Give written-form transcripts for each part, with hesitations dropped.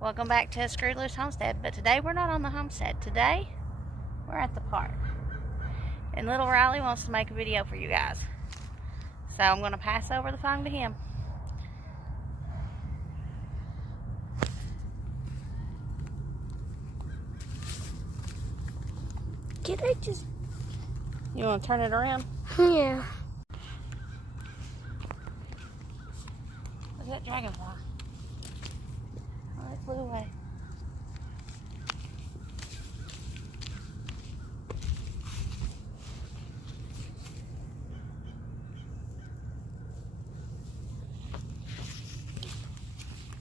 Welcome back to Screwed Loose Homestead, but today we're not on the homestead. Today we're at the park, and little Riley wants to make a video for you guys, so I'm going to pass over the phone to him. Can I just... You want to turn it around? Yeah. Look at that dragonfly. Oh, it flew away.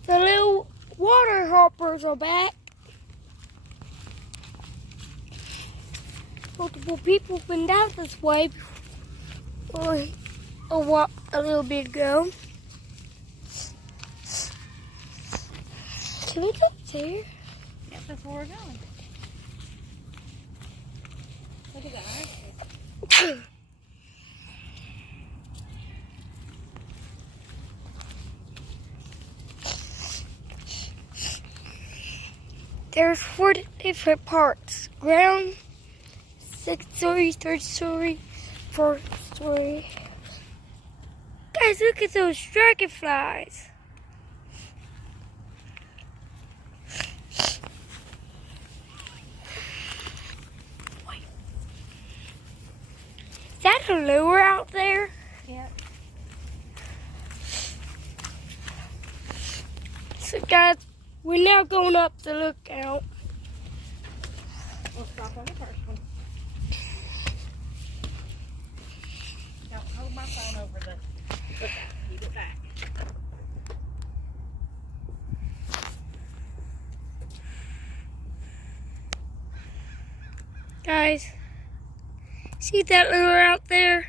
The little water hoppers are back. Multiple people have been down this way a little bit ago. Can we go there? Yep, that's where we're going. Look at the ice. There's 4 different parts. Ground, 6th story, 3rd story, 4th story. Guys, look at those dragonflies. Is that a lure out there? Yep. So guys, we're now going up the lookout. We'll stop on the first one. Don't hold my phone over the lookout. Keep it back. Guys, see that lure out there?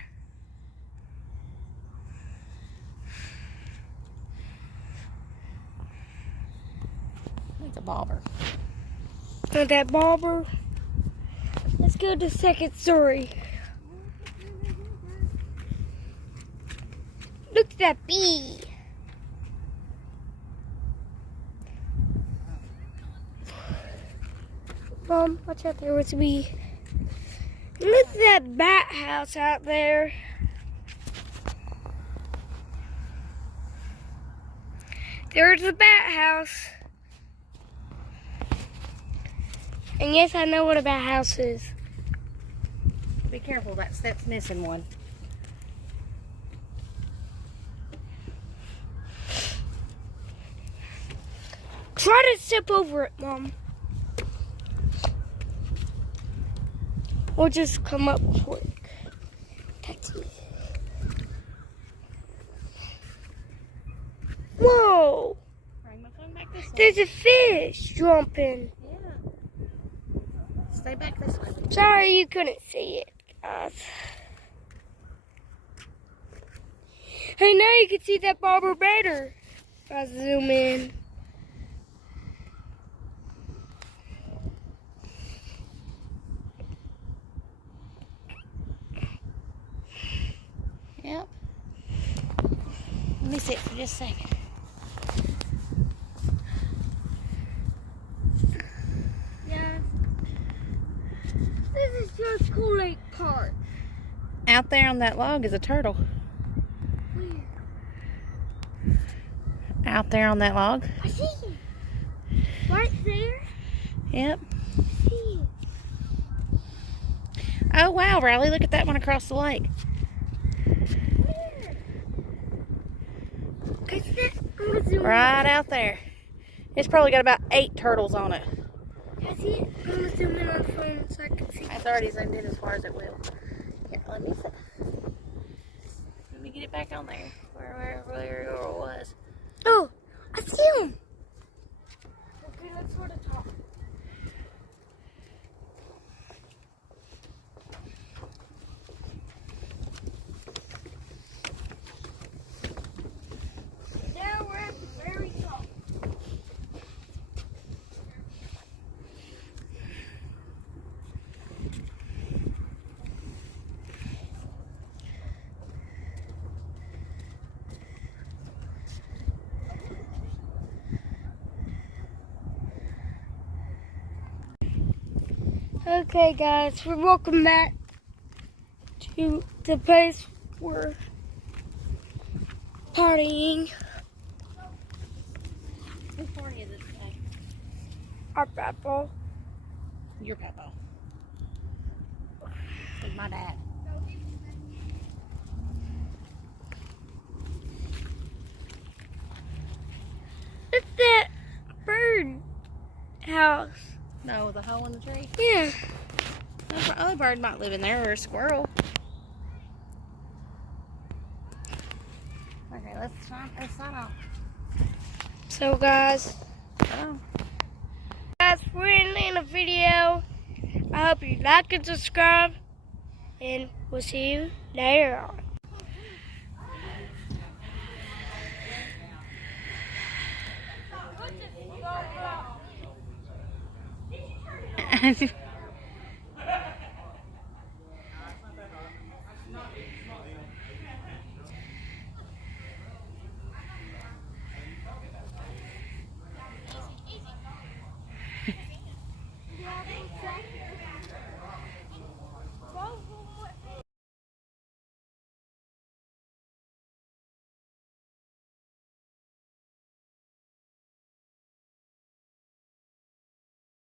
It's a bobber. Not that bobber. Let's go to 2nd story. Look at that bee. Mom, watch out, there was a bee. Look at that bat house out there. There's the bat house. And yes, I know what a bat house is. Be careful, that's missing one. Try to step over it, Mom. Or just come up quick. That's easy. Whoa! Bring my phone back this way. There's a fish jumping. Yeah. Stay back this way. Sorry you couldn't see it, guys. Hey, now you can see that bobber better. If I zoom in. Yep. Let me sit for just a second. Yeah. This is just Cool Lake Park. Out there on that log is a turtle. Where? Out there on that log. I see it. Right there. Yep. I see it. Oh wow, Riley, look at that one across the lake. Where? Can I see that? I'm gonna zoom Right out there. It's probably got about 8 turtles on it. in. Can I see it? I'm gonna zoom in on the phone so I can see it. It's already zoomed in as far as it will. Here, let me see. Let me get it back on there. Where it was. Oh, I see him. Okay, let's go to top. Now we're at the very top. Okay, guys, we're welcome back to the place we're partying. Whose party is it today? Our Papa. Your papa. It's my dad. Look at that bird house. No, the hole in the tree. Yeah. The other bird might live in there, or a squirrel. Okay, let's sign off. So, guys, Oh. we're ending the video. I hope you like and subscribe, and we'll see you later on. Oh.